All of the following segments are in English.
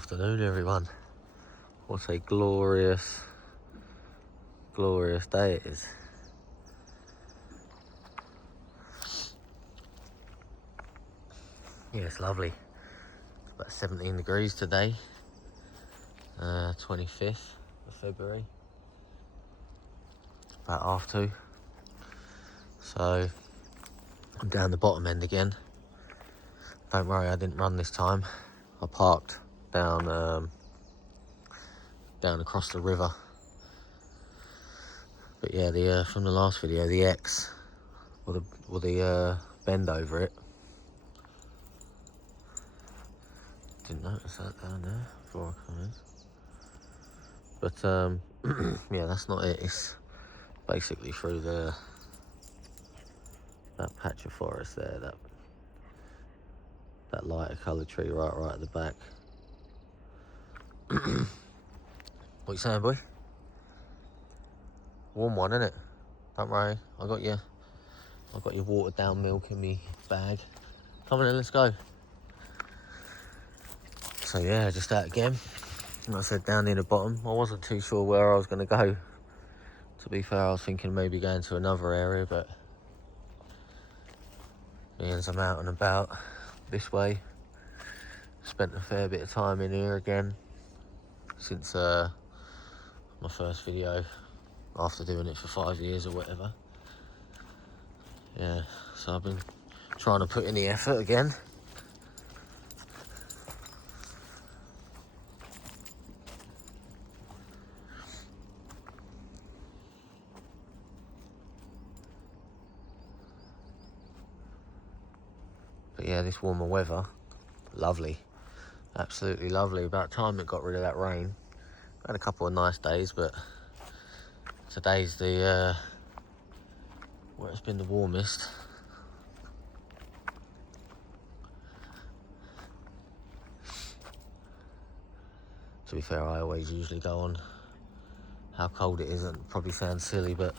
Afternoon, everyone. What a glorious, glorious day it is. Yeah, it's lovely. It's about 17 degrees today, 25th of February. It's about 2:30. So I'm down the bottom end again. Don't worry, I didn't run this time. I parked down across the river. But yeah, the from the last video, the X or the bend over it. Didn't notice that down there before I come in. But yeah, that's not it. It's basically through that patch of forest there, that lighter coloured tree right at the back. What you saying, boy? Warm one, innit? Don't worry, I got your watered down milk in me bag. Come on in, let's go. So yeah, just out again. Like I said, down near the bottom. I wasn't too sure where I was going to go. To be fair, I was thinking maybe going to another area, but being I'm out and about this way, spent a fair bit of time in here again since my first video, after doing it for 5 years or whatever. Yeah, so I've been trying to put in the effort again. But yeah, this warmer weather, lovely, absolutely lovely. About time it got rid of that rain. Had a couple of nice days, but today's the where it's been the warmest. To be fair, I always usually go on how cold it is, and probably sounds silly, but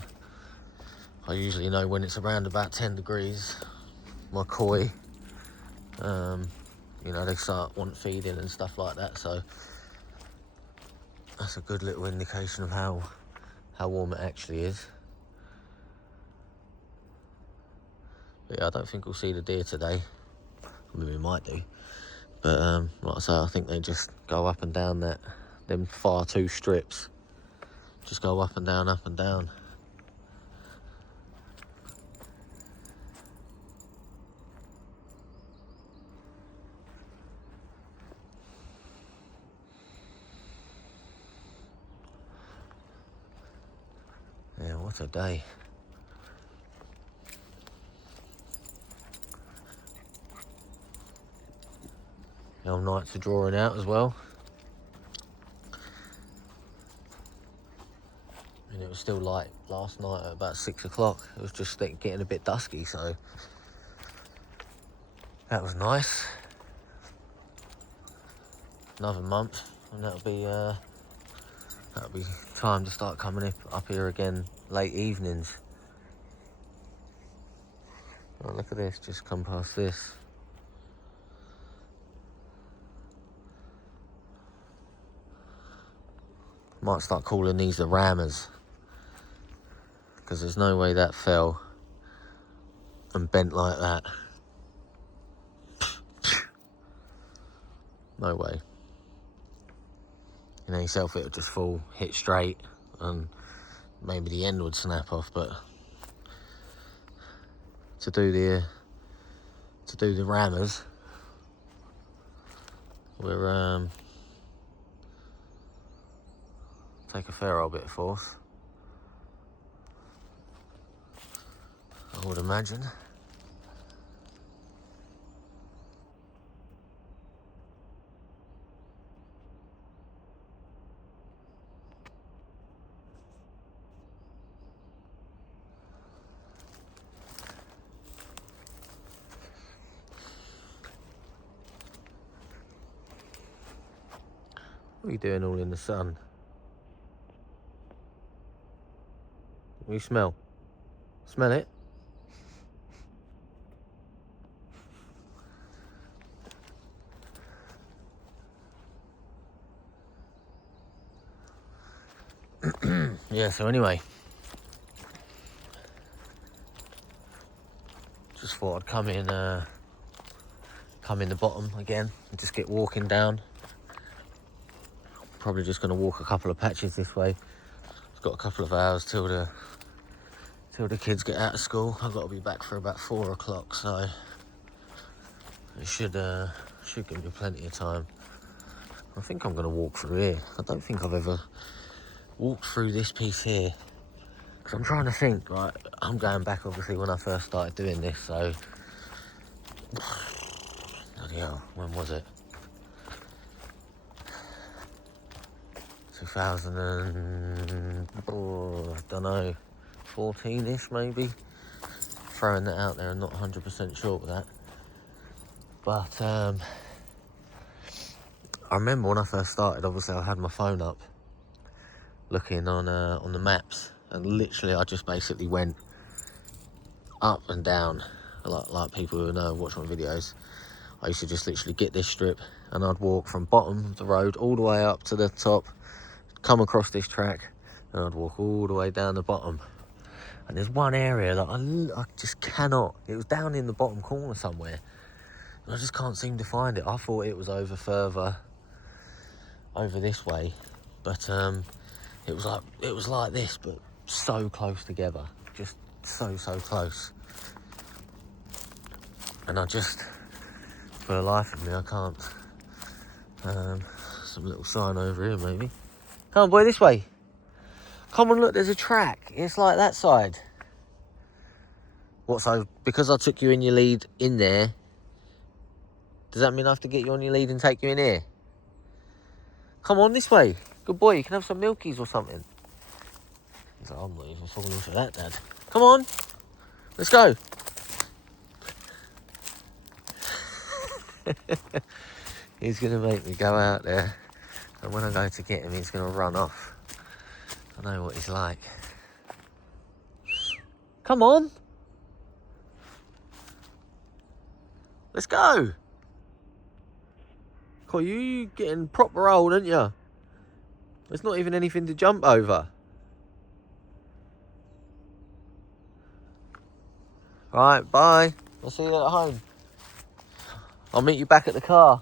I usually know when it's around about 10 degrees. My koi, you know, they start want feeding and stuff like that, so that's a good little indication of how warm it actually is. But yeah, I don't think we'll see the deer today. I mean, we might do, but like I say, I think they just go up and down them far two strips. Just go up and down, up and down. Yeah, what a day. The old nights are drawing out as well. And it was still light last night at about 6 o'clock. It was just getting a bit dusky, so that was nice. Another month, and that'll be time to start coming up here again late evenings. Oh, look at this, just come past this. Might start calling these the rammers, because there's no way that fell and bent like that. No way. You know yourself, it would just fall, hit straight, and maybe the end would snap off, but to do the rammers, we're take a fair old bit of force, I would imagine. What are you doing all in the sun? What you smell? Smell it? Yeah, so anyway, just thought I'd come in the bottom again and just get walking down. Probably just going to walk a couple of patches this way. I've got a couple of hours till the kids get out of school. I've got to be back for about 4 o'clock, so it should give me plenty of time. I think I'm going to walk through here. I don't think I've ever walked through this piece here, because I'm trying to think. Right, I'm going back obviously when I first started doing this, so bloody hell, when was it? 2000 and I don't know, 14ish maybe. Throwing that out there, I'm not 100% sure with that. But I remember when I first started, obviously I had my phone up looking on the maps, and literally I just basically went up and down like people who know watch my videos. I used to just literally get this strip and I'd walk from bottom of the road all the way up to the top, come across this track, and I'd walk all the way down the bottom. And there's one area that I just cannot, it was down in the bottom corner somewhere, and I just can't seem to find it. I thought it was over further over this way, but it was like this, but so close together, just so close. And I just, for the life of me, I can't. Some little sign over here maybe. Come on, boy, this way. Come on, look, there's a track. It's like that side. What, so because I took you in your lead in there, does that mean I have to get you on your lead and take you in here? Come on, this way. Good boy, you can have some milkies or something. He's like, I'm not even falling for that, Dad. Come on, let's go. He's going to make me go out there, and when I go to get him, he's going to run off. I know what he's like. Come on. Let's go. Cool, you getting proper old, aren't you? There's not even anything to jump over. Alright, bye. I'll see you at home. I'll meet you back at the car.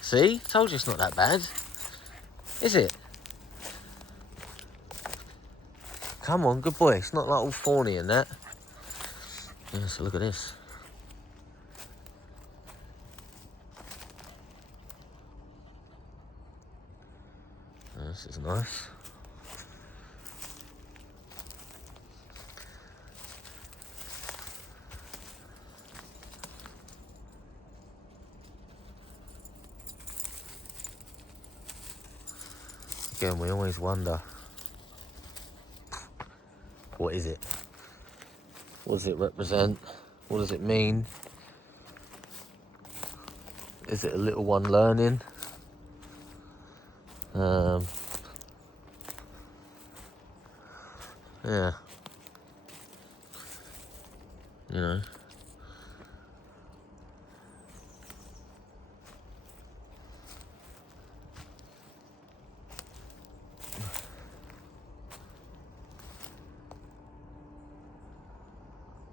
See? Told you it's not that bad. Is it? Come on, good boy. It's not like all thorny and that. Yeah, so look at this. This is nice. Again, we always wonder, what is it? What does it represent? What does it mean? Is it a little one learning? Yeah. You know.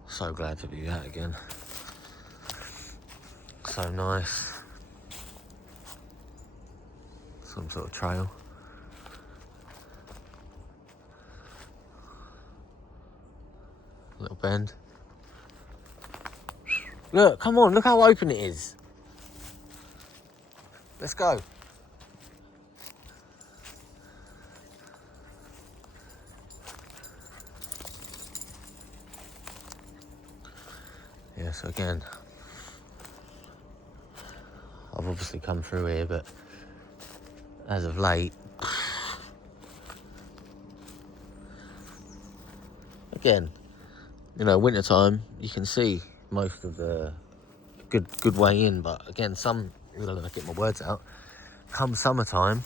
So glad to be out again. So nice. Some sort of trail. Little bend. Look, come on, look how open it is. Let's go. Yeah, so again, I've obviously come through here, but as of late, again, you know, winter time, you can see most of the good way in, but again, some, you know, I get my words out, come summertime,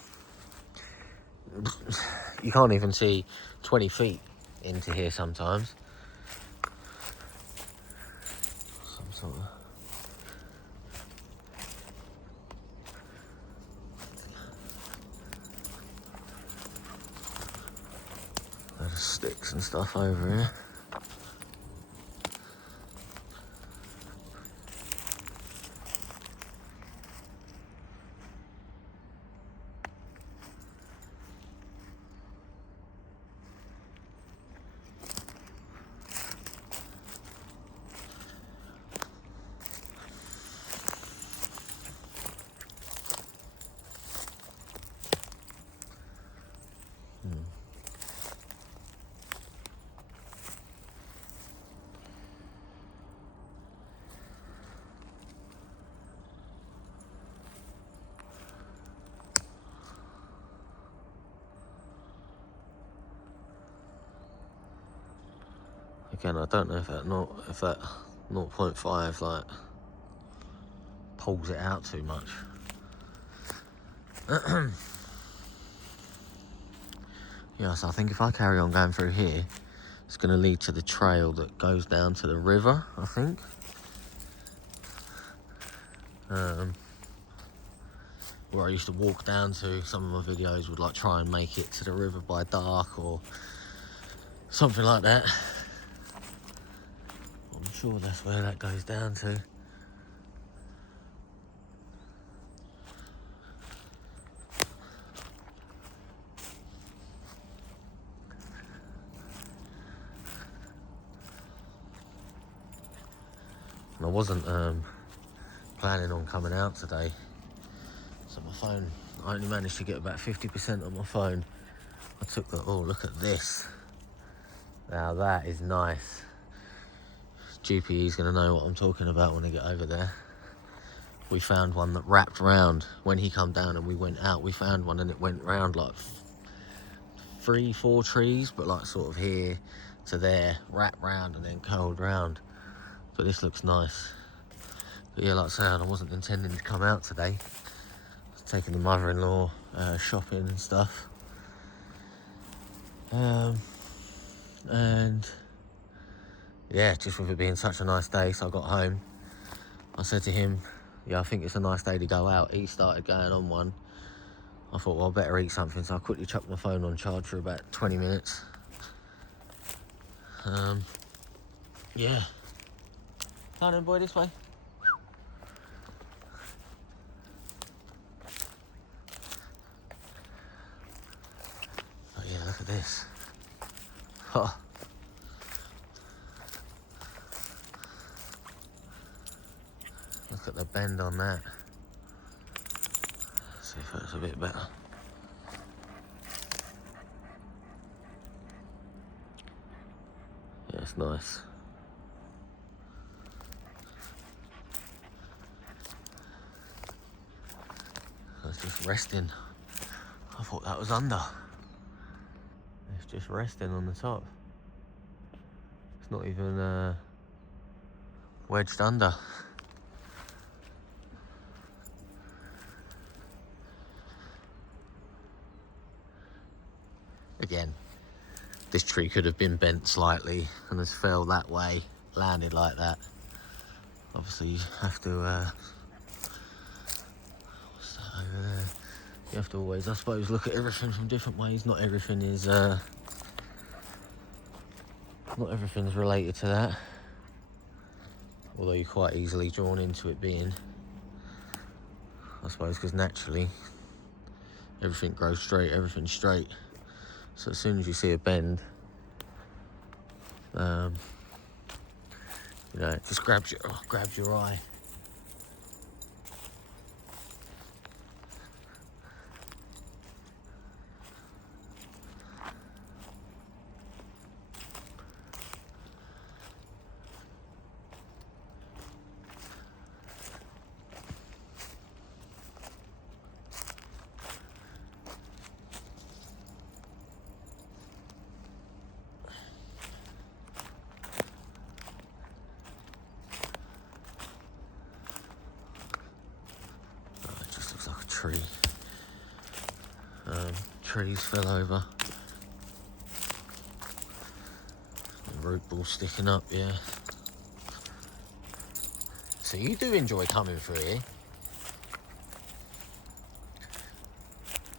you can't even see 20 feet into here sometimes. Some sort of Sticks and stuff over here. Again, I don't know if that 0.5 like pulls it out too much. Yeah, so I think if I carry on going through here, it's going to lead to the trail that goes down to the river, I think. Where I used to walk down to. Some of my videos would like try and make it to the river by dark or something like that. I'm sure that's where that goes down to. And I wasn't planning on coming out today. So my phone, I only managed to get about 50% on my phone. I took the, oh, look at this. Now that is nice. GPE's gonna know what I'm talking about when I get over there. We found one that wrapped round. When he come down and we went out, we found one and it went round like 3-4 trees, but like sort of here to there, wrapped round and then curled round. But this looks nice. But yeah, like I said, I wasn't intending to come out today. I was taking the mother-in-law shopping and stuff. And yeah, just with it being such a nice day, so I got home. I said to him, yeah, I think it's a nice day to go out. He started going on one. I thought, well, I better eat something, so I quickly chucked my phone on charge for about 20 minutes. Yeah. Come on, boy, this way. Oh yeah, look at this. Oh. Look at the bend on that. Let's see if that's a bit better. Yeah, it's nice. I was just resting. I thought that was under. It's just resting on the top. It's not even wedged under. Again, this tree could have been bent slightly and has fell that way, landed like that. Obviously you have to, what's that over there? You have to always, I suppose, look at everything from different ways. Not everything is, not everything's related to that. Although you're quite easily drawn into it being, I suppose, because naturally everything grows straight, everything's straight. So as soon as you see a bend, you know, it just grabs your eye. Tree. Trees fell over. The root ball sticking up, yeah. So you do enjoy coming through here.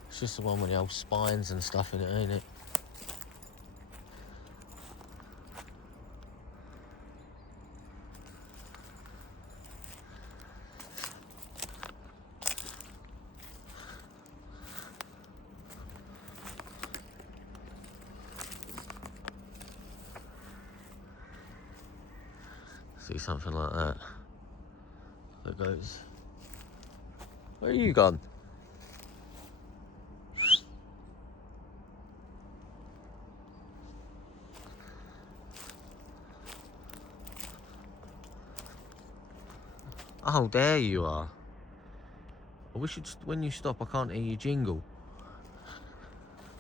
It's just the one with the old spines and stuff in it, ain't it? See something like that. That goes. Where are you gone? Oh, there you are. I wish when you stop, I can't hear you jingle.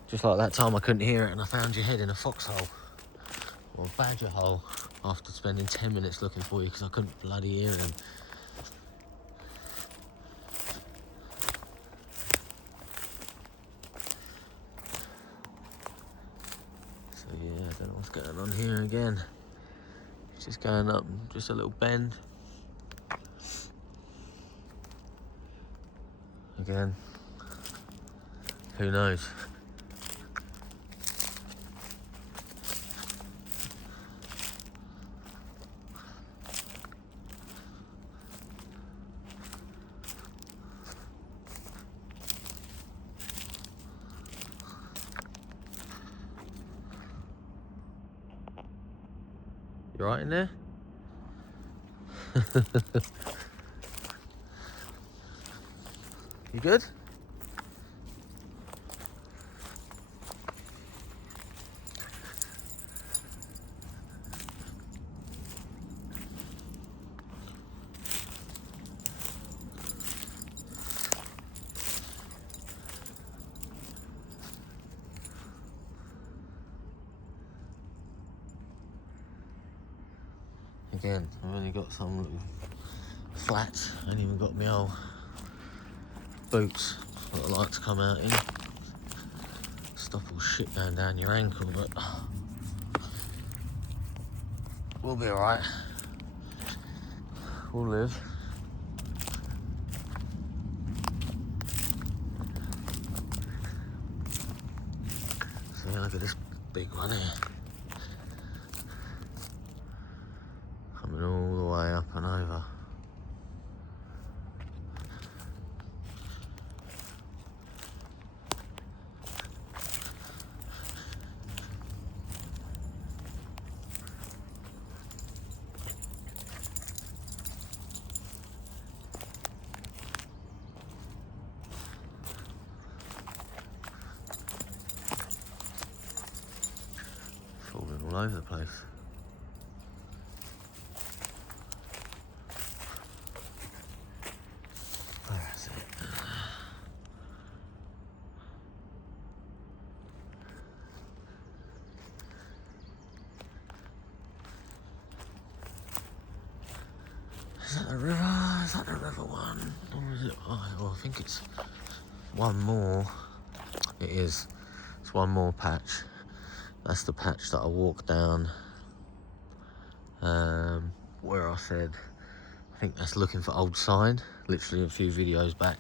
Just like that time I couldn't hear it and I found your head in a foxhole. Or a badger hole. After spending 10 minutes looking for you because I couldn't bloody hear him. So yeah, I don't know what's going on here again. It's just going up, just a little bend. Again, who knows? You right in there? You good? Again, I've only got some little flats. I ain't even got my old boots that I like to come out in. Stop all shit going down your ankle, but we'll be alright. We'll live. So yeah, look at this big one here. Coming all the way up and over. Falling all over the place. Where is it? Is that the river? Is that the river one? Or is it? Oh, I think it's one more. It is. It's one more patch. That's the patch that I walked down. Where I said, I think that's looking for old sign. Literally a few videos back.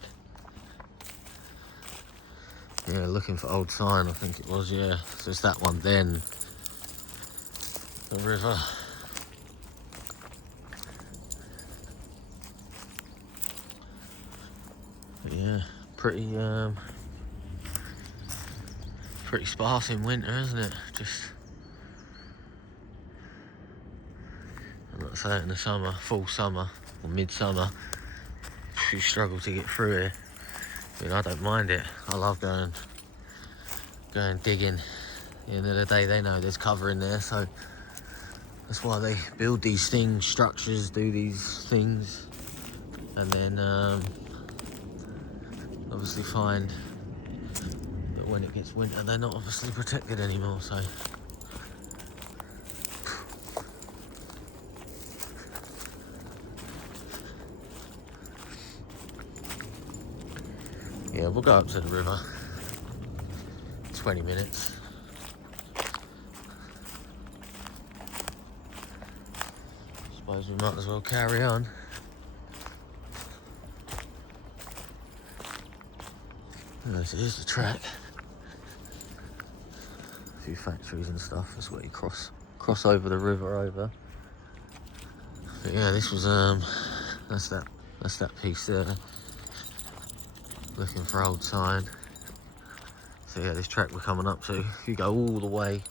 Yeah, looking for old sign, I think it was, yeah. So it's that one then. The river. But yeah, pretty sparse in winter, isn't it? Just, I'm not saying in the summer, full summer or midsummer, you struggle to get through here. I mean, I don't mind it. I love going digging. At the end of the day, they know there's cover in there, so that's why they build these things, structures, do these things, and then obviously find that when it gets winter, they're not obviously protected anymore. So yeah, we'll go up to the river. 20 minutes. Suppose we might as well carry on. This is the track. A few factories and stuff. That's where you cross over the river over. But yeah, this was that's that piece there. Looking for old sign. So yeah, this track we're coming up to, if you go all the way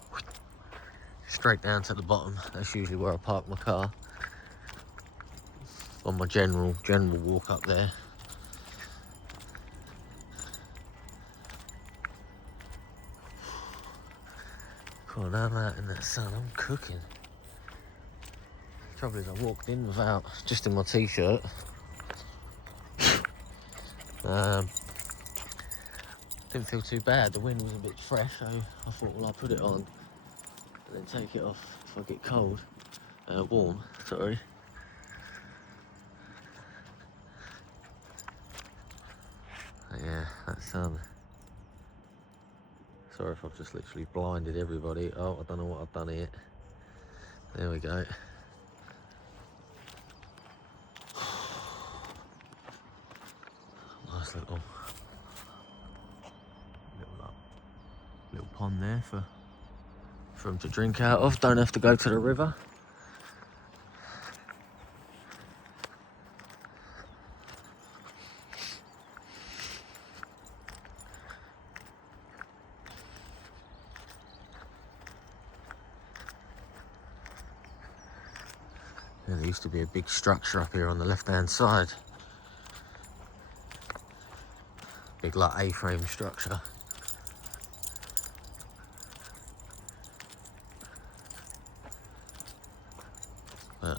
straight down to the bottom, that's usually where I park my car. on my general walk up there. God, I'm out in that sun, I'm cooking. Trouble is I walked in without, just in my t-shirt. Didn't feel too bad, the wind was a bit fresh, so I thought, well, I'll put it on and then take it off if I get cold. Warm, sorry. But yeah, that sun. Sorry if I've just literally blinded everybody. Oh, I don't know what I've done here. There we go. Nice little pond there for them to drink out of. Don't have to go to the river. Yeah, there used to be a big structure up here on the left-hand side. Big like A-frame structure. But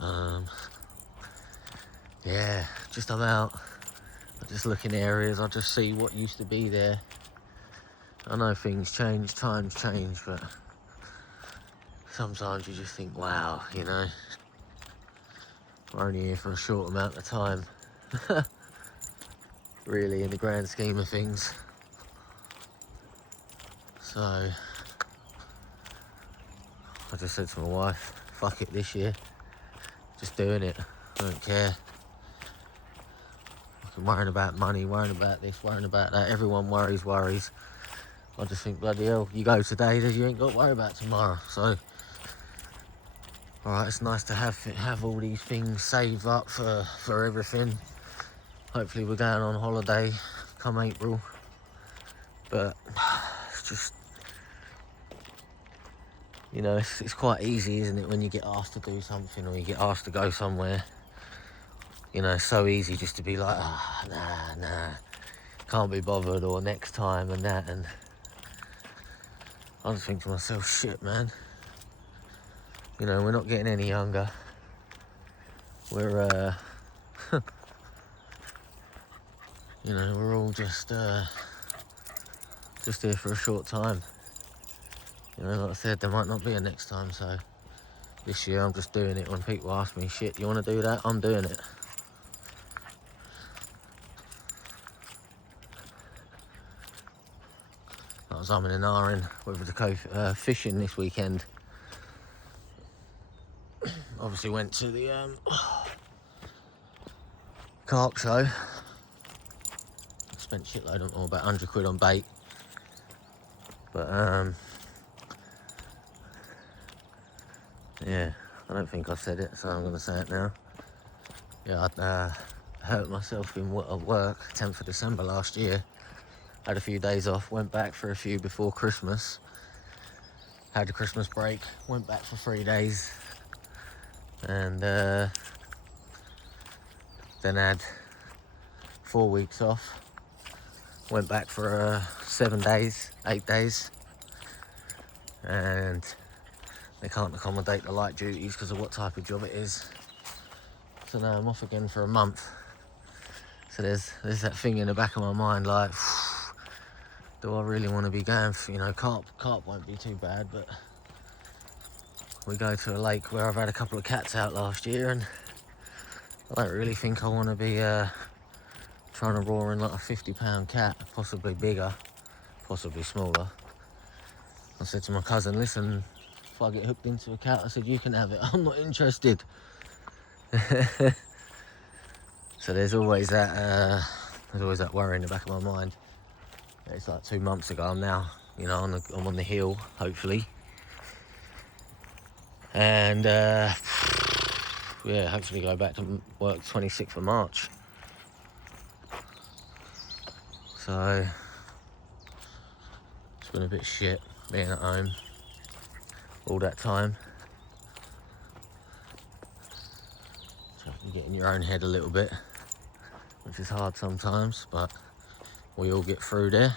yeah, just I'm out. I just look in areas, I just see what used to be there. I know things change, times change, but sometimes you just think, wow, you know, we're only here for a short amount of time. Really, in the grand scheme of things. So, I just said to my wife, fuck it this year. Just doing it, I don't care. I'm worrying about money, worrying about this, worrying about that. Everyone worries. I just think, bloody hell, you go today, you ain't got to worry about tomorrow. So, alright, it's nice to have all these things saved up for everything. Hopefully we're going on holiday come April. But it's just, you know, it's quite easy, isn't it, when you get asked to do something or you get asked to go somewhere. You know, it's so easy just to be like, nah, can't be bothered, or next time and that. And I just think to myself, shit, man. You know, we're not getting any younger. We're, you know, we're all just here for a short time. You know, like I said, there might not be a next time, so this year I'm just doing it. When people ask me, shit, you want to do that? I'm doing it. I was umming and ahhing whether to go fishing this weekend. Obviously went to the carp show. Spent shitload on, about 100 quid on bait. But yeah, I don't think I said it, so I'm going to say it now. Yeah, I hurt myself at work 10th of December last year. Had a few days off, went back for a few before Christmas. Had a Christmas break, went back for 3 days. And then had 4 weeks off. Went back for 7 days, 8 days. And they can't accommodate the light duties because of what type of job it is. So now I'm off again for a month. So there's that thing in the back of my mind, like, do I really want to be going for, you know, carp won't be too bad, but we go to a lake where I've had a couple of cats out last year, and I don't really think I want to be trying to roar in like a 50-pound cat, possibly bigger, possibly smaller. I said to my cousin, listen, if I get hooked into a cat, I said, you can have it, I'm not interested. So there's always that worry in the back of my mind. It's like 2 months ago. I'm now, you know, I'm on the hill, hopefully, and yeah, hopefully go back to work 26th of March. So it's been a bit shit being at home all that time. So I can get in your own head a little bit, which is hard sometimes, but we all get through there.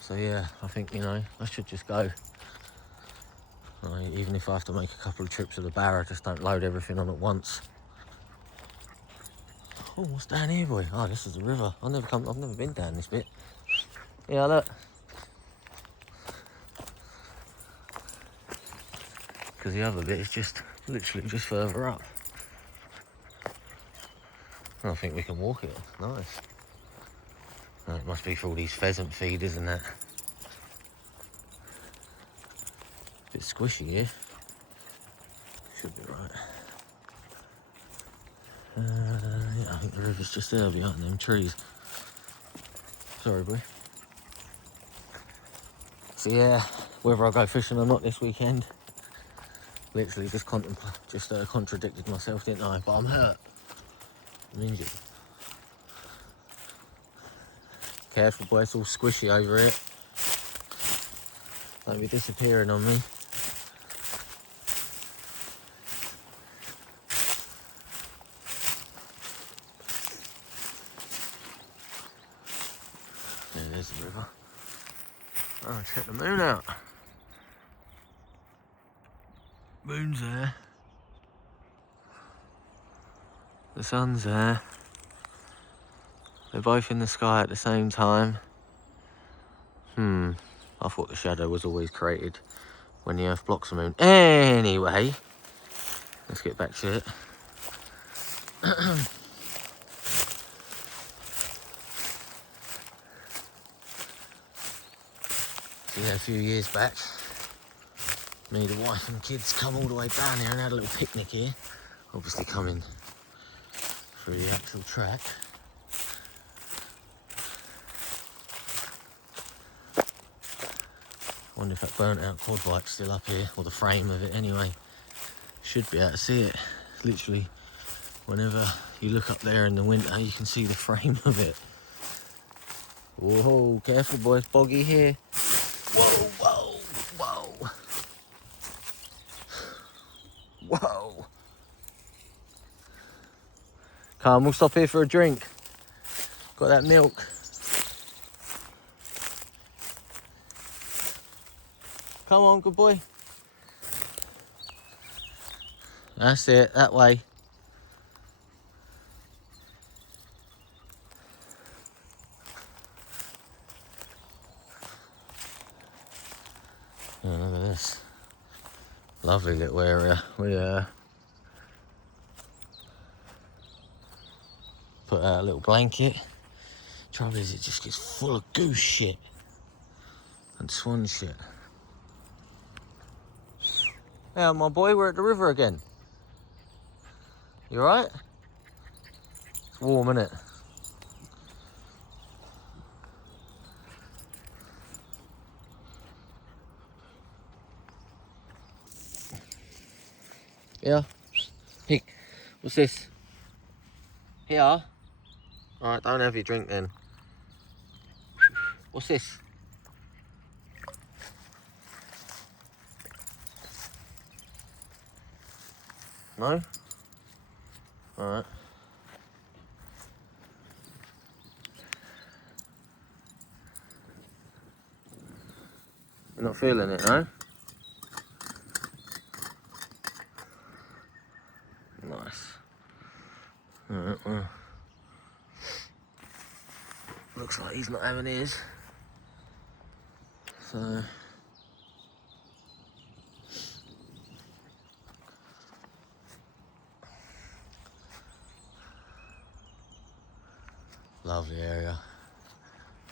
So yeah, I think, you know, I should just go. Even if I have to make a couple of trips to the barrow, just don't load everything on at once. Oh, what's down here, boy? Oh, this is the river. I've never been down this bit. Yeah, look. Because the other bit is just literally just further up. I think we can walk it. Nice. Oh, it must be for all these pheasant feeders and that. Bit squishy here. Should be right. Yeah, I think the river's just there behind them trees. Sorry, boy. So yeah, whether I go fishing or not this weekend, literally just contradicted myself, didn't I? But I'm hurt. I'm injured. Careful, boy, it's all squishy over here. Don't be disappearing on me. Yeah, there's the river. Oh, check the moon out. Moon's there. The sun's there. They're both in the sky at the same time. I thought the shadow was always created when the Earth blocks the moon. Anyway, let's get back to it. So yeah, a few years back, me, the wife and kids come all the way down here and had a little picnic here. Obviously coming through the actual track. I wonder if that burnt out quad bike's still up here, or the frame of it anyway. Should be able to see it. Literally, whenever you look up there in the winter, you can see the frame of it. Whoa, careful boys, boggy here. Whoa, whoa, whoa. Whoa. Come, we'll stop here for a drink. Got that milk. Come on, good boy. That's it, that way. Oh, look at this. Lovely little area. We put out a little blanket. Trouble is, it just gets full of goose shit and swan shit. Yeah, my boy, we're at the river again. You alright? It's warm, isn't it? Yeah. Hey, what's this? Here. Alright, don't have your drink then. What's this? No? Alright. You're not feeling it, no? Nice. Alright, well. Looks like he's not having his. So. Lovely area.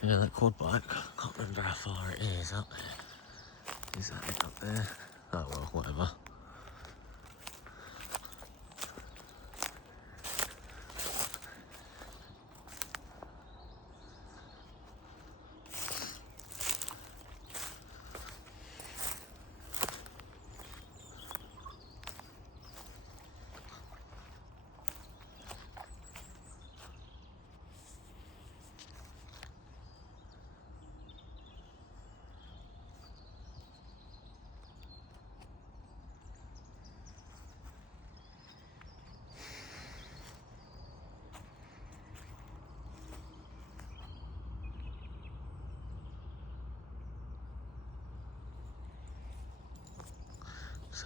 Yeah, that quad bike, can't remember how far it is up there. Is that it up there? Oh well, whatever.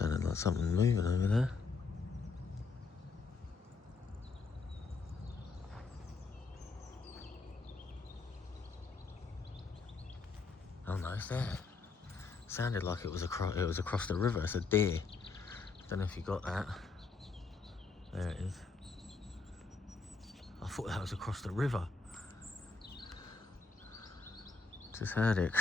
Sounded like something moving over there. Oh no, it's there. Sounded like it was across the river. It's a deer. Don't know if you got that. There it is. I thought that was across the river. Just heard it.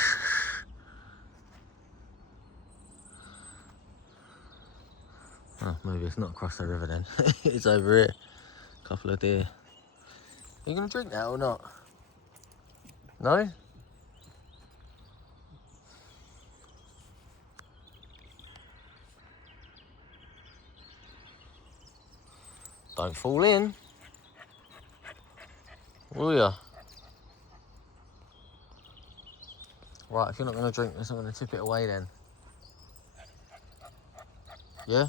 Oh, maybe it's not across the river then. It's over here. Couple of deer. Are you gonna drink that or not? No? Don't fall in. Will ya? Right, if you're not gonna drink this, I'm gonna tip it away then. Yeah?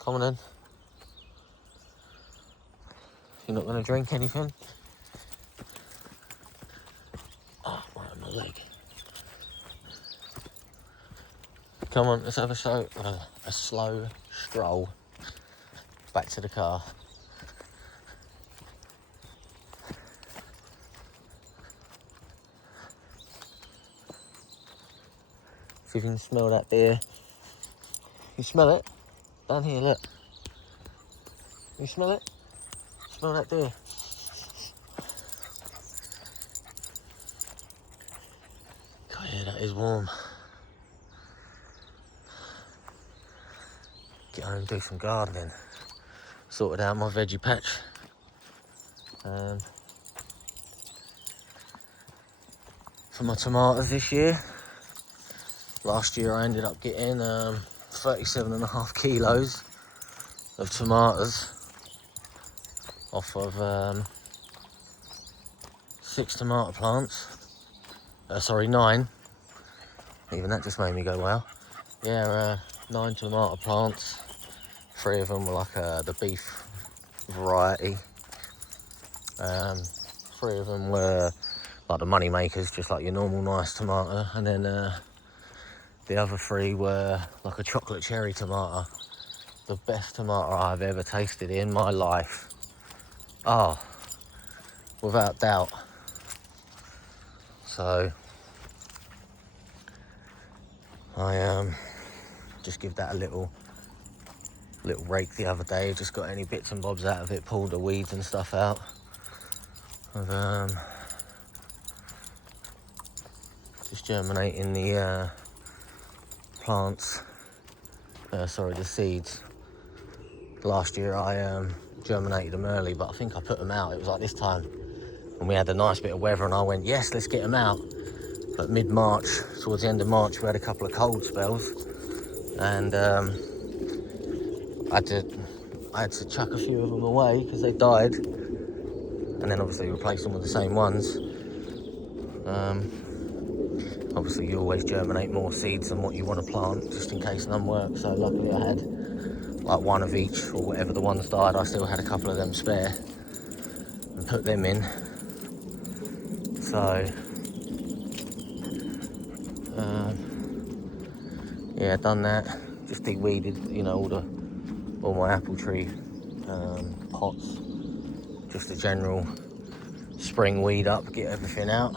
Come on then. You're not gonna drink anything? Oh, right on my leg. Come on, let's have a slow stroll back to the car. See if you can smell that deer. You smell it? Down here, look. You smell it? Smell that deer. God, yeah, that is warm. Get home and do some gardening. Sorted out my veggie patch. For my tomatoes this year. Last year I ended up getting 37.5 kilos of tomatoes off of 6 tomato plants. Sorry, 9. Even that just made me go wow. Yeah, 9 tomato plants. 3 of them were like the beef variety. 3 of them were like the money makers, just like your normal nice tomato, and then the other 3 were like a chocolate cherry tomato. The best tomato I've ever tasted in my life. Oh, without doubt. So I just give that a little rake the other day. Just got any bits and bobs out of it, pulled the weeds and stuff out. I've just germinating the plants. The seeds. Last year I germinated them early, but I think I put them out. It was like this time, and we had a nice bit of weather, and I went, yes, let's get them out. But mid-March, towards the end of March, we had a couple of cold spells, and I had to chuck a few of them away because they died, and then obviously replace them with the same ones. Obviously you always germinate more seeds than what you want to plant, just in case none work. So luckily I had like 1 of each, or whatever the ones died, I still had a couple of them spare and put them in. So yeah, done that. Just de-weeded, you know, all my apple tree pots. Just a general spring weed up, get everything out.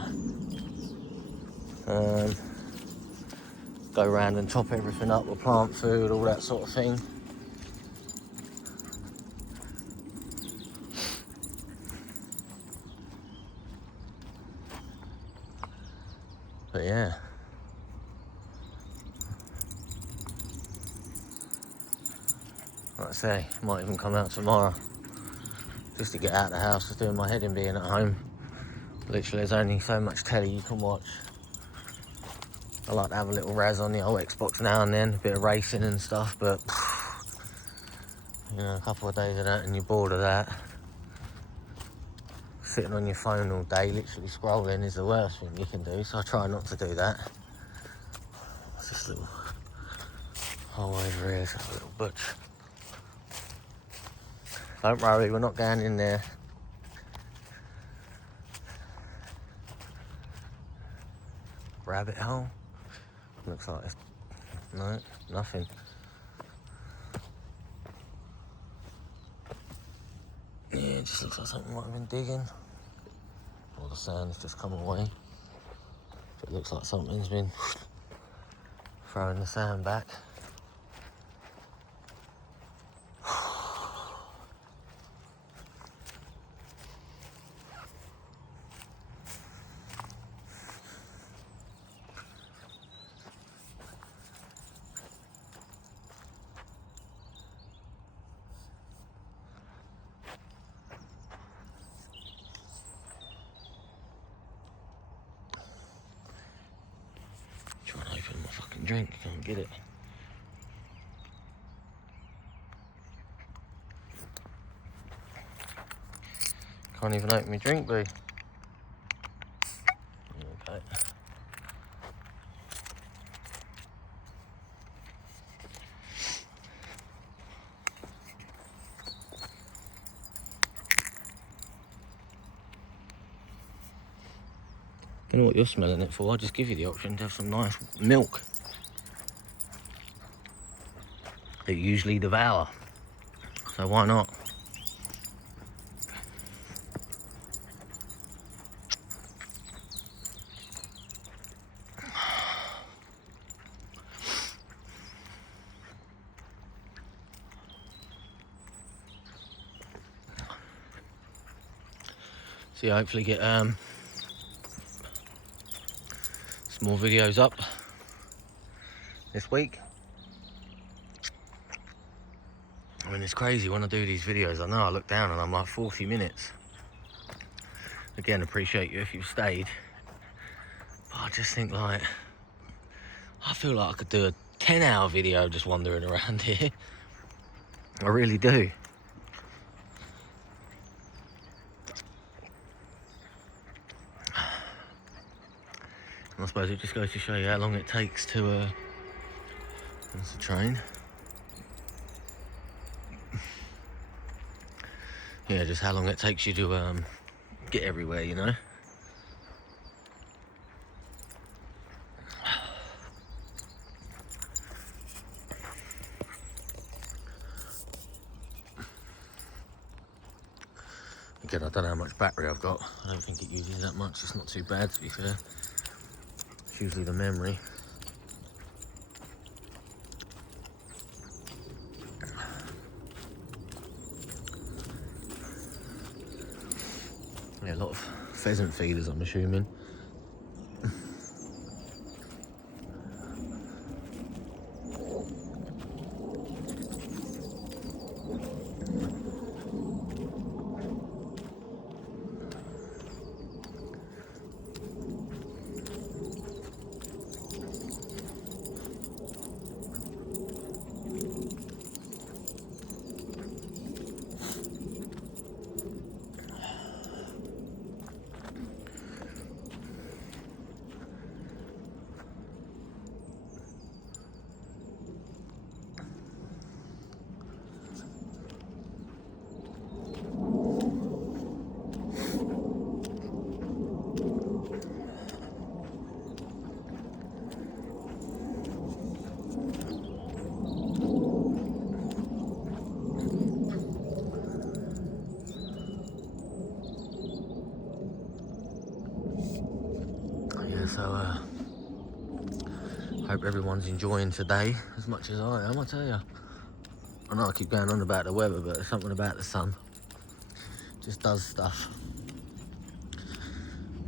Go around and top everything up with plant food, all that sort of thing. But yeah. Like I say, might even come out tomorrow. Just to get out of the house, just doing my head in being at home. Literally, there's only so much telly you can watch. I like to have a little razz on the old Xbox now and then, a bit of racing and stuff, but you know, a couple of days of that and you're bored of that. Sitting on your phone all day, literally scrolling, is the worst thing you can do, so I try not to do that. It's this little hole over here, it's a little butch. Don't worry, we're not going in there. Rabbit hole. Looks like it's No, nothing. Yeah, it just looks like something might have been digging. Or the sand's just come away. So it looks like something's been throwing the sand back. Trying to open my fucking drink, can't get it. Can't even open my drink, boo. Okay. Don't know what you're smelling it for. I'll just give you the option to have some nice milk that you usually devour. So why not? So yeah, hopefully get some more videos up this week. I mean, it's crazy when I do these videos. I know I look down and I'm like 40 minutes. Again, appreciate you if you've stayed. But I just think like, I feel like I could do a 10-hour video just wandering around here. I really do. I suppose it just goes to show you how long it takes to, there's a train. Yeah, just how long it takes you to get everywhere, you know? Again, I don't know how much battery I've got. I don't think it uses that much. It's not too bad, to be fair. It's usually the memory. Yeah, a lot of pheasant feeders, I'm assuming. So, hope everyone's enjoying today as much as I am, I tell you. I know I keep going on about the weather, but there's something about the sun. Just does stuff.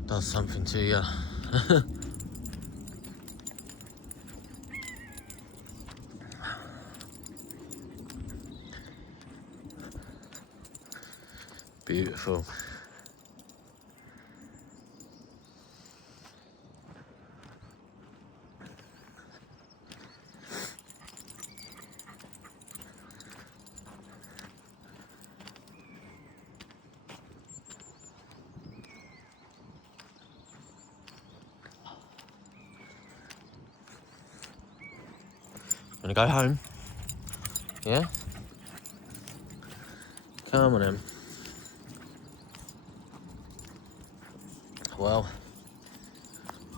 Does something to you. Beautiful. Gonna go home? Yeah? Come on then. Well,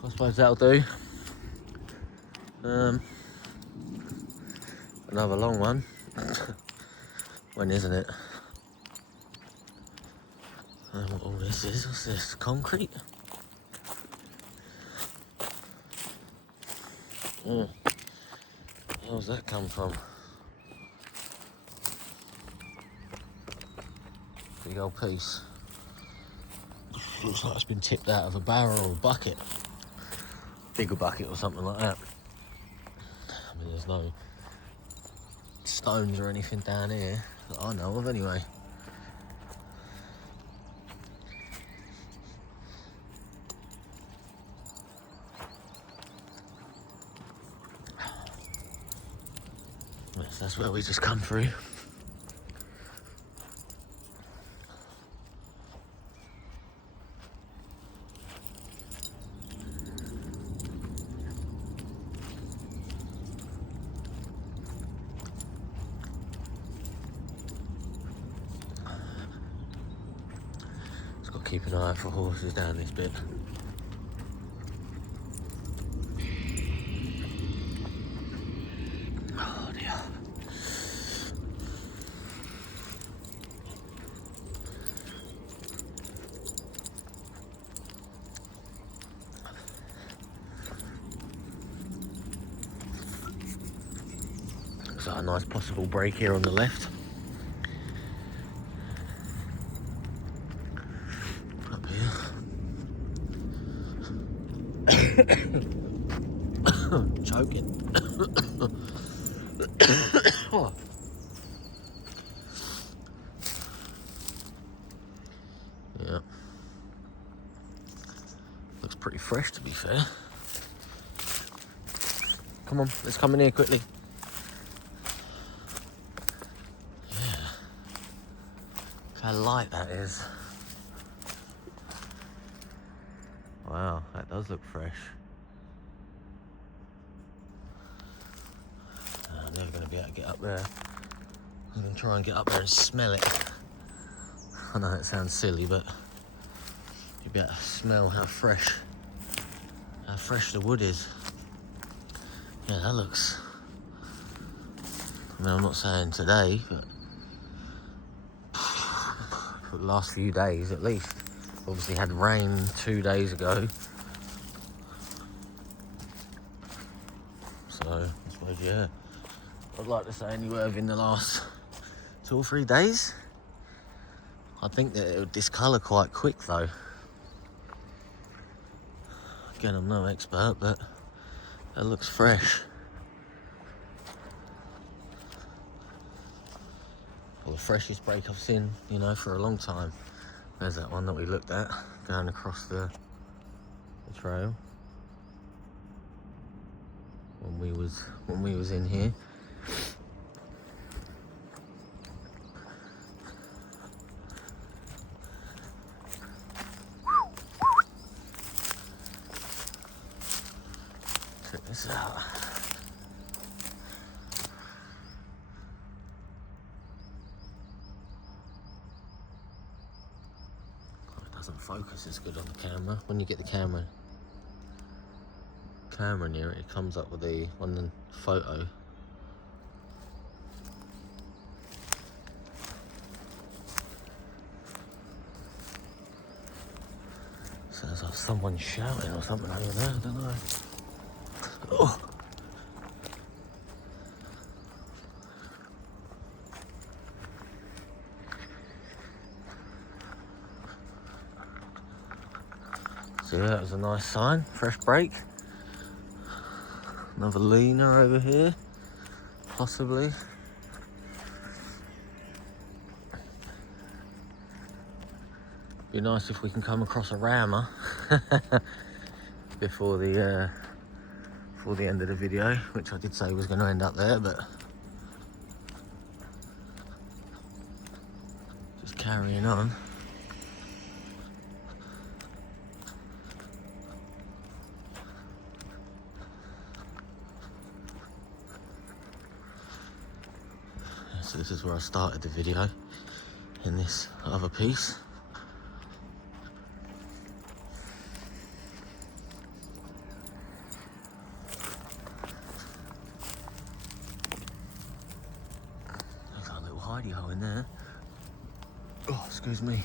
I suppose that'll do. Another long one. When isn't it? I don't know what all this is. What's this? Concrete? Where's that come from? Big old piece. Looks like it's been tipped out of a barrel or a bucket. Bigger bucket or something like that. I mean, there's no stones or anything down here that I know of anyway. Yes, that's where we just come through. Just got to keep an eye out for horses down this bit. Oh dear. Looks like a nice possible break here on the left. Up here. Choking. Oh. Yeah. Looks pretty fresh, to be fair. Come on, let's come in here quickly. Yeah. Look how light that is. Wow, that does look fresh. I'm never going to be able to get up there. I'm going to try and get up there and smell it. I know it sounds silly, but you'll be able to smell how fresh the wood is. Yeah, that looks... I mean, I'm not saying today, but for the last few days at least. Obviously had rain 2 days ago. So, I suppose, yeah. I'd like to say anywhere within the last 2 or 3 days. I think that it would discolour quite quick though. Again, I'm no expert, but that looks fresh. Well, the freshest break I've seen, you know, for a long time. There's that one that we looked at, going across the trail. When we was in here. Check this out. It doesn't focus as good on the camera. When you get the camera near it, it comes up with the on the photo. Sounds like someone shouting or something over there, I don't know. Oh. So yeah, that was a nice sign, fresh break. Another leaner over here, possibly. Be nice if we can come across a rammer before the end of the video, which I did say was going to end up there, but just carrying on. So this is where I started the video, in this other piece. radio in there. Oh, excuse me.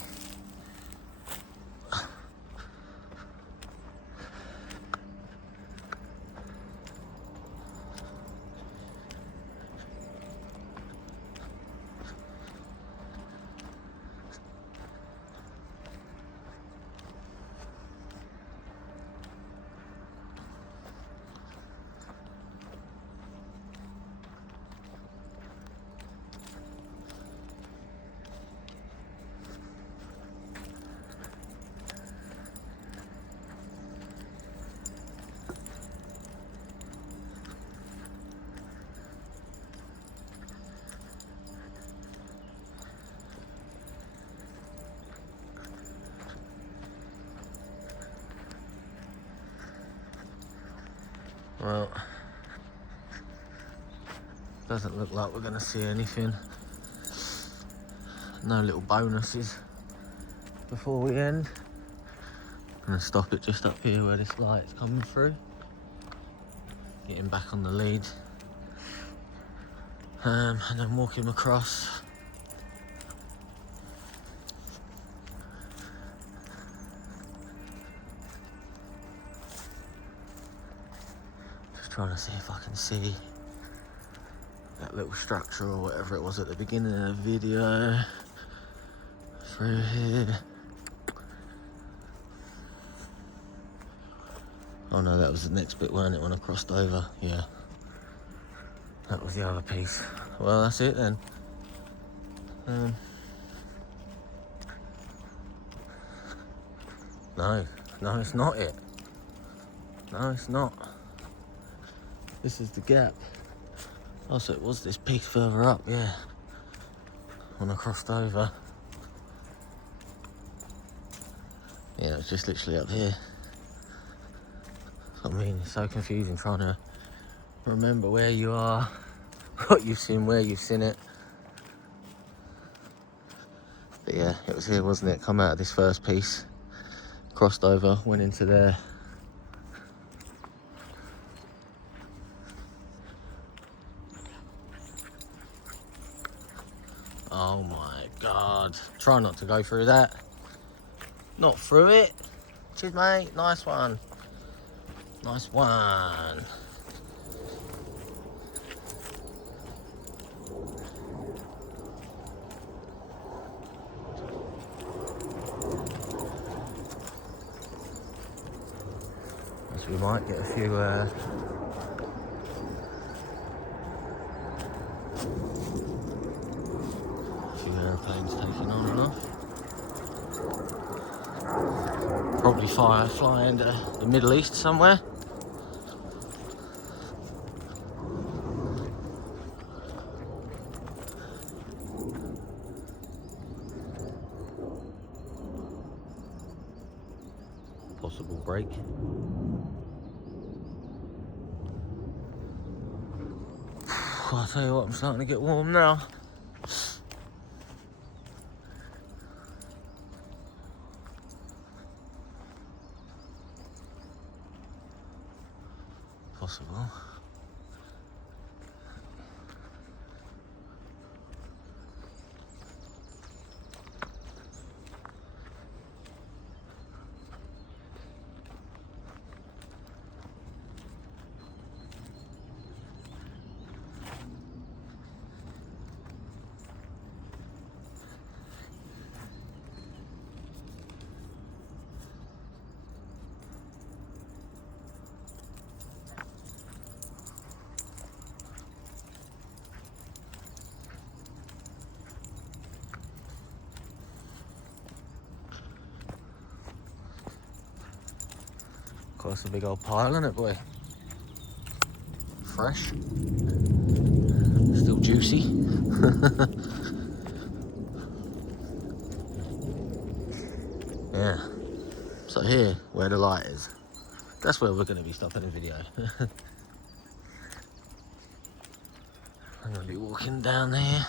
Well, doesn't look like we're going to see anything. No little bonuses before we end. I'm going to stop it just up here where this light's coming through. Getting back on the lead. And then walking across. Trying to see if I can see that little structure or whatever it was at the beginning of the video through here. Oh no, that was the next bit, weren't it, when I crossed over? Yeah, that was the other piece. Well, that's it then. No, it's not it. No, it's not. This is the gap. Oh, so it was this piece further up, yeah. When I crossed over. Yeah, it's just literally up here. I mean, it's so confusing trying to remember where you are, what you've seen, where you've seen it. But yeah, it was here, wasn't it? Come out of this first piece, crossed over, went into there. Oh my God. Try not to go through that. Not through it. Cheers, mate. Nice one. Nice one. So we might get a few airplanes taking on and off. Probably fly into the Middle East somewhere. Possible break. I'll tell you what, I'm starting to get warm now. Possible. Of course, a big old pile, isn't it, boy? Fresh. Still juicy. Yeah. So here, where the light is, that's where we're going to be stopping the video. I'm going to be walking down here,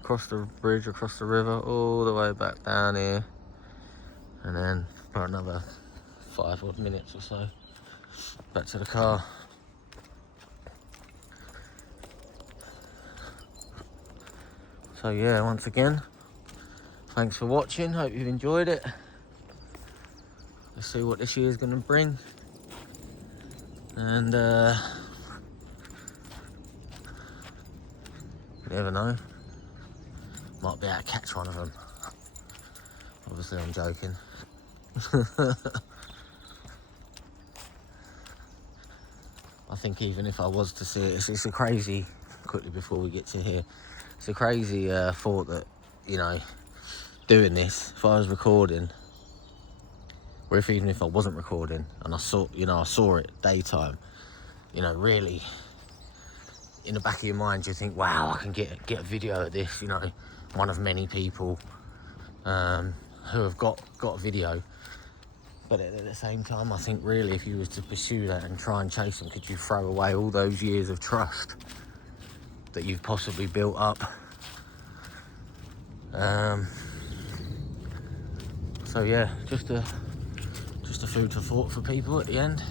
across the bridge, across the river, all the way back down here, and then for another 5 odd minutes or so, back to the car. So yeah, once again, thanks for watching. Hope you've enjoyed it. Let's see what this year's going to bring. And you never know. Might be able to catch one of them. Obviously, I'm joking. I think even if I was to see it, it's a crazy, quickly before we get to here, it's a crazy thought that, you know, doing this, if I was recording, or even if I wasn't recording, and I saw, you know, I saw it daytime, you know, really, in the back of your mind, you think, wow, I can get a video of this, you know, one of many people who have got a video. But at the same time, I think really if you was to pursue that and try and chase them, could you throw away all those years of trust that you've possibly built up? So yeah, just a food for thought for people at the end.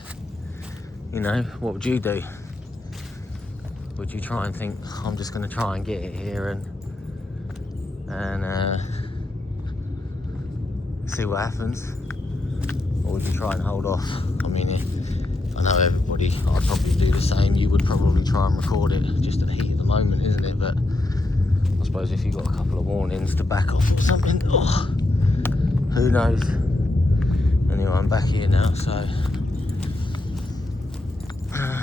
You know, what would you do? Would you try and think, I'm just going to try and get it here and see what happens? Or would you try and hold off? I mean, I know everybody, I'd probably do the same. You would probably try and record it just at the heat of the moment, isn't it? But I suppose if you've got a couple of warnings to back off or something, oh, who knows? Anyway, I'm back here now, so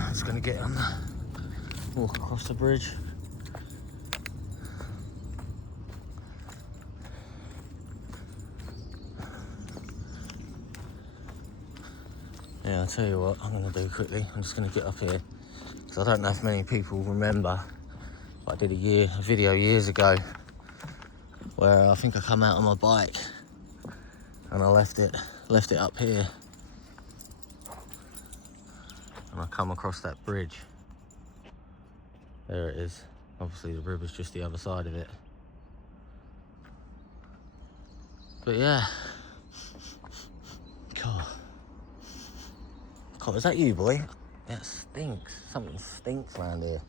just going to get on the walk across the bridge. Yeah, I'll tell you what I'm going to do quickly. I'm just going to get up here, because I don't know if many people remember, but I did a video years ago where I think I come out on my bike and I left it up here, and I come across that bridge. There it is. Obviously the river's just the other side of it. But yeah. God, is that you, boy? That stinks. Something stinks around here.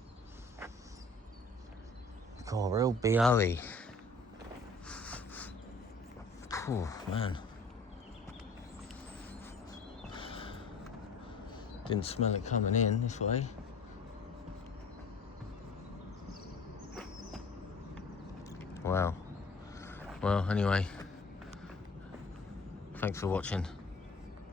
God, real B.O.-y. Oh, man. Didn't smell it coming in this way. Wow. Well, anyway. Thanks for watching.